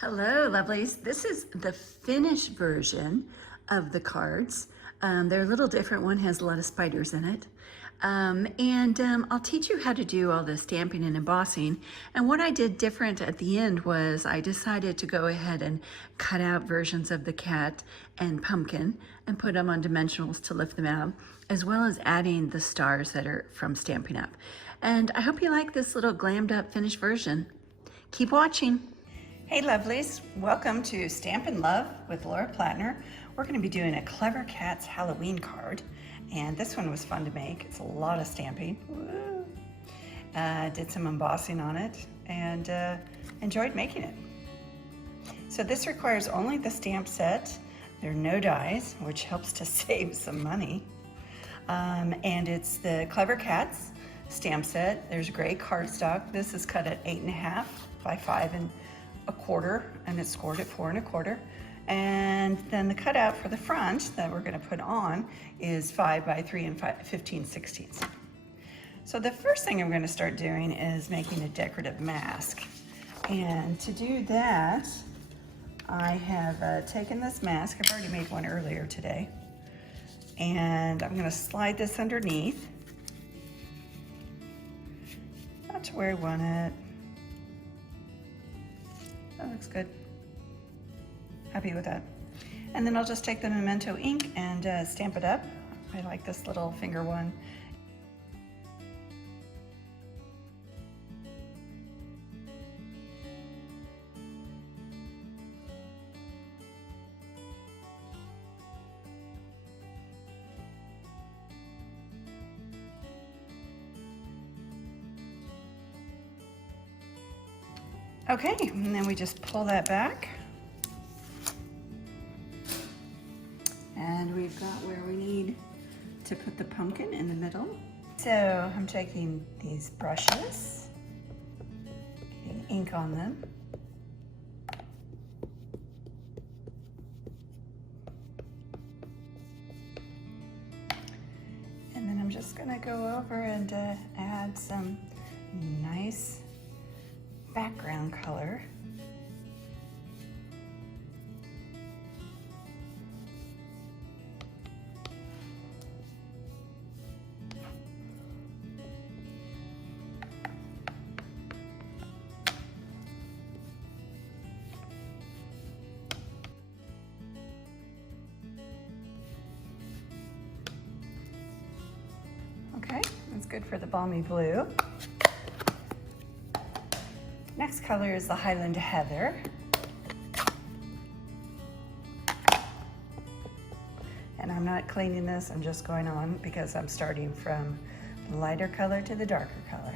Hello, lovelies. This is the finished version of the cards. They're a little different. One has a lot of spiders in it. I'll teach you how to do all the stamping and embossing. And what I did different at the end was I decided to go ahead and cut out versions of the cat and pumpkin and put them on dimensionals to lift them out, as well as adding the stars that are from Stampin' Up. And I hope you like this little glammed up finished version. Keep watching. Hey lovelies, welcome to Stampin' Love with Laura Plattner. We're going to be doing a Clever Cats Halloween card, and this one was fun to make. It's a lot of stamping. Woo. Did some embossing on it and enjoyed making it. So this requires only the stamp set. There are no dies, which helps to save some money. And it's the Clever Cats stamp set. There's gray cardstock. This is cut at 8.5 by 5 1/4, and it's scored at 4 1/4. And then the cutout for the front that we're going to put on is 5 by 3 15/16. So the first thing I'm going to start doing is making a decorative mask. And to do that, I have taken this mask. I've already made one earlier today. And I'm going to slide this underneath. Not to where I want it. That looks good. Happy with that. And then I'll just take the Memento ink and stamp it up. I like this little finger one. Okay, and then we just pull that back. And we've got where we need to put the pumpkin in the middle. So I'm taking these brushes, getting ink on them. And then I'm just gonna go over and add some nice background color. Okay, that's good for the balmy blue. Next color is the Highland Heather. And I'm not cleaning this, I'm just going on because I'm starting from the lighter color to the darker color.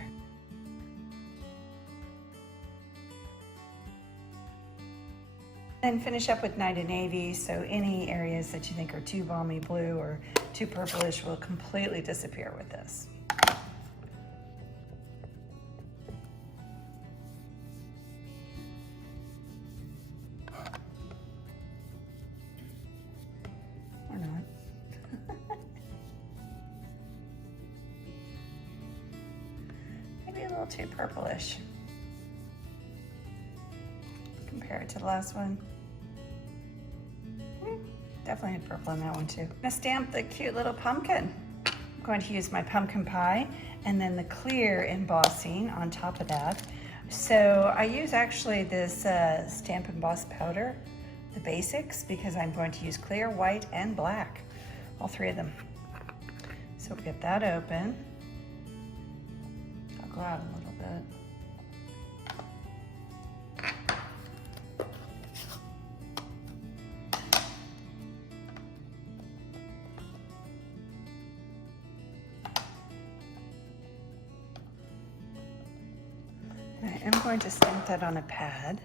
And finish up with Night of Navy, so any areas that you think are too balmy blue or too purplish will completely disappear with this. Or not. Maybe a little too purplish compared to the last one. Definitely had purple in that one too. I'm gonna stamp the cute little pumpkin. I'm going to use my pumpkin pie and then the clear embossing on top of that. So I use actually this Stamp Emboss powder, the basics, because I'm going to use clear, white, and black, all three of them. So we'll get that open. I'll go out a little bit. I'm going to stamp that on a pad.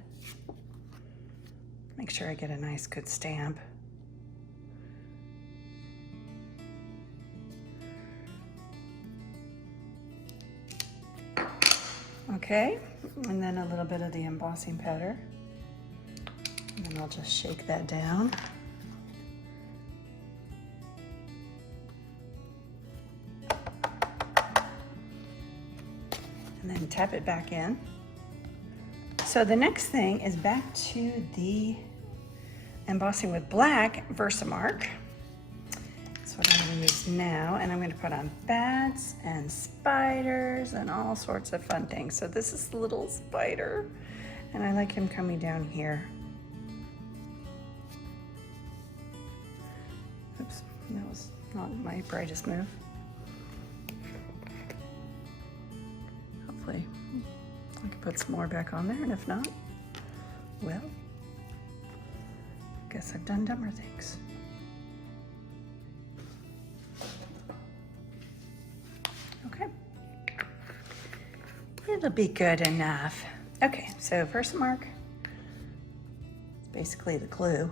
Make sure I get a nice good stamp. Okay, and then a little bit of the embossing powder. And then I'll just shake that down. And then tap it back in. So the next thing is back to the embossing with black Versamark. That's what I'm gonna use now, and I'm gonna put on bats and spiders and all sorts of fun things. So this is the little spider, and I like him coming down here. Oops, that was not my brightest move. Hopefully I can put some more back on there, and if not, well, guess I've done dumber things. Okay, it'll be good enough. Okay, so Versamark, it's basically the glue.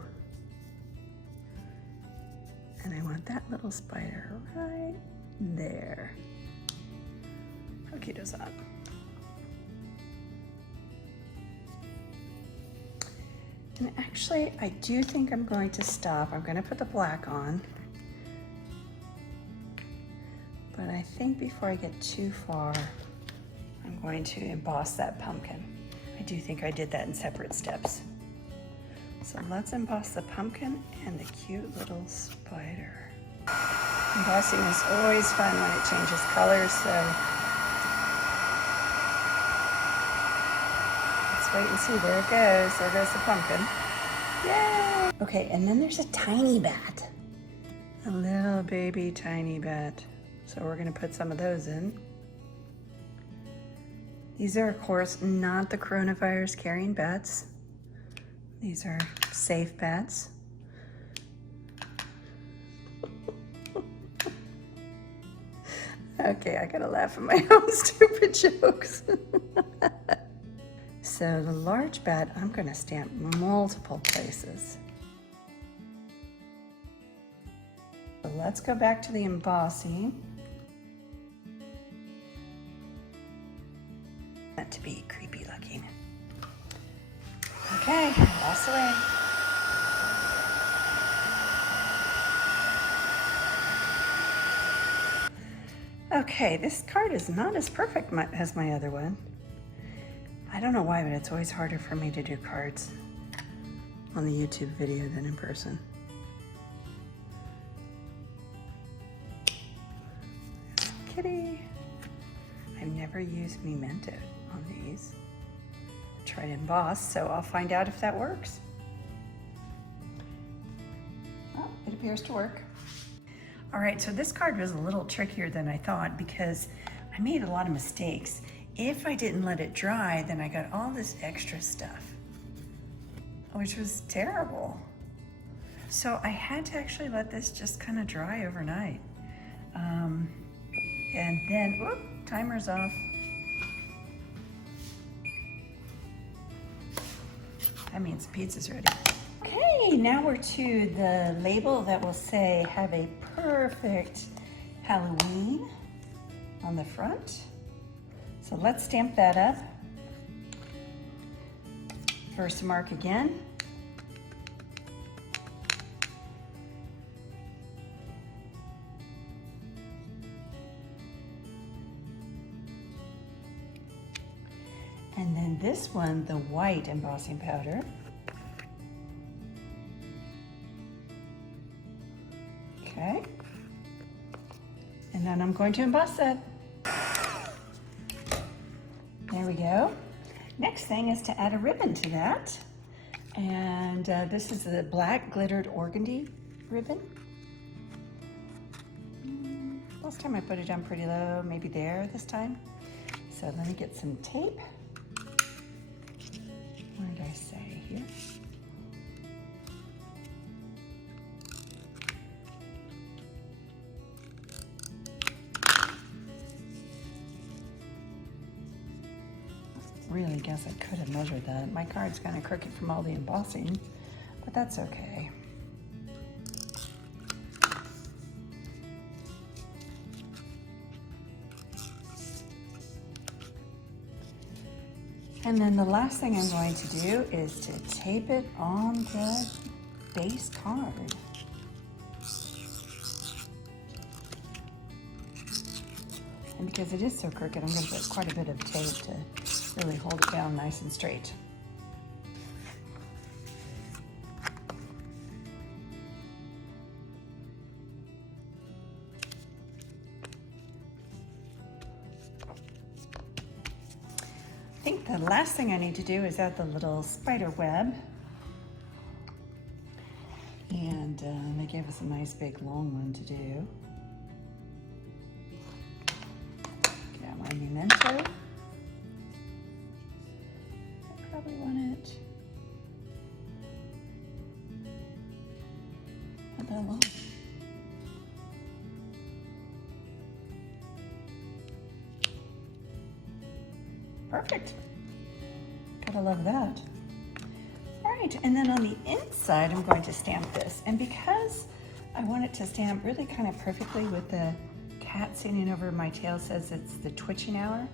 And I want that little spider right there. How cute is that? And actually, I do think I'm going to stop. I'm going to put the black on. But I think before I get too far, I'm going to emboss that pumpkin. I do think I did that in separate steps. So let's emboss the pumpkin and the cute little spider. Embossing is always fun when it changes colors, so let's wait and see. There it goes. There goes the pumpkin. Yay! Okay, and then there's a tiny bat. A little baby tiny bat. So we're gonna put some of those in. These are, of course, not the coronavirus carrying bats. These are safe bats. Okay, I gotta laugh at my own stupid jokes. So the large bat, I'm gonna stamp multiple places. So let's go back to the embossing. Not to be creepy looking. Okay, emboss away. Okay, this card is not as perfect as my other one. I don't know why, but it's always harder for me to do cards on the YouTube video than in person. Kitty. I've never used Memento on these. Try to emboss, so I'll find out if that works. Oh, it appears to work. All right, so this card was a little trickier than I thought because I made a lot of mistakes. If I didn't let it dry, then I got all this extra stuff, which was terrible. So I had to actually let this just kind of dry overnight. And then, whoop, timer's off. That means pizza's ready. Okay, now we're to the label that will say, have a perfect Halloween on the front. So let's stamp that up. Versamark again. And then this one, the white embossing powder. Okay. And then I'm going to emboss that. There we go. Next thing is to add a ribbon to that. And this is the black glittered organdy ribbon. Last time I put it down pretty low, maybe there this time. So let me get some tape. What did I say here? Really guess I could have measured that. My card's kind of crooked from all the embossing, but that's okay. And then the last thing I'm going to do is to tape it on the base card. And because it is so crooked, I'm going to put quite a bit of tape to really hold it down nice and straight. The last thing I need to do is add the little spider web. And they gave us a nice big long one to do. Got my memento. I probably want it not that long. Perfect. Gotta love that. All right, and then on the inside, I'm going to stamp this. And because I want it to stamp really kind of perfectly with the cat sitting over my tail says it's the twitching hour,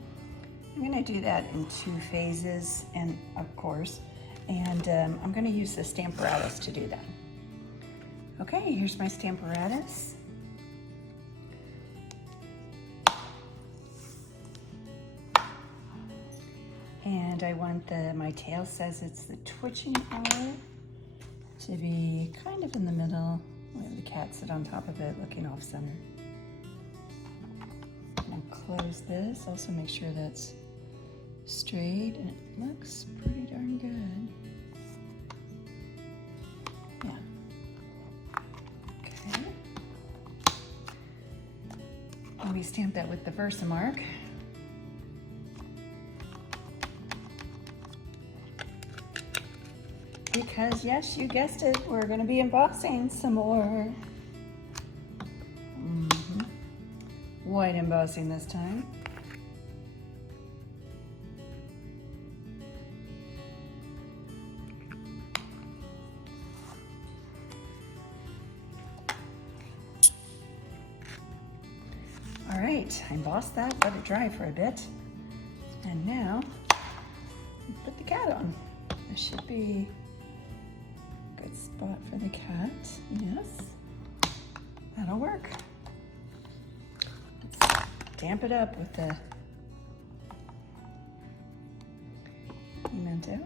I'm gonna do that in 2 phases, and of course, and I'm gonna use the Stamparatus to do that. Okay, here's my Stamparatus. And I want my tail says it's the twitching hour to be kind of in the middle where the cat sit on top of it looking off center. I'll close this, also make sure that's straight and it looks pretty darn good. Yeah. Okay. And we stamp that with the Versamark. Because yes, you guessed it, we're going to be embossing some more. White embossing this time. All right, I embossed that, let it dry for a bit. And now, put the cat on. There should be good spot for the cat. Yes, that'll work. Let's stamp it up with the memento.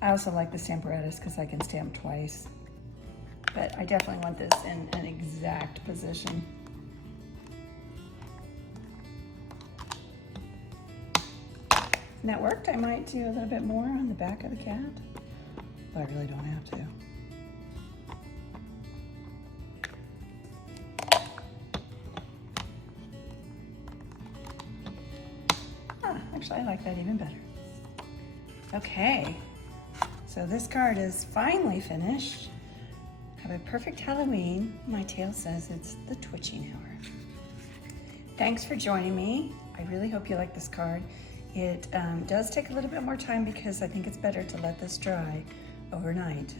I also like the Stamparatus because I can stamp twice, but I definitely want this in an exact position. And that worked. I might do a little bit more on the back of the cat, but I really don't have to. Actually, I like that even better. Okay, so this card is finally finished. Have a perfect Halloween. My tail says it's the twitching hour. Thanks for joining me. I really hope you like this card. It does take a little bit more time because I think it's better to let this dry overnight.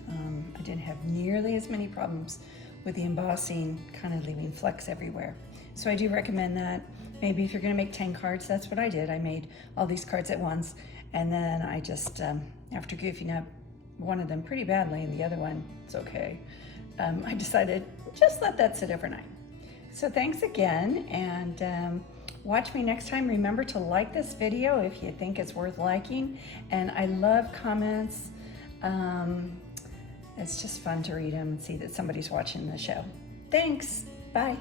I didn't have nearly as many problems with the embossing kind of leaving flecks everywhere. So I do recommend that. Maybe if you're gonna make 10 cards, that's what I did. I made all these cards at once, and then I just, after goofing up one of them pretty badly and the other one, it's okay, I decided just let that sit overnight. So thanks again, and watch me next time. Remember to like this video if you think it's worth liking. And I love comments. It's just fun to read them and see that somebody's watching the show. Thanks. Bye.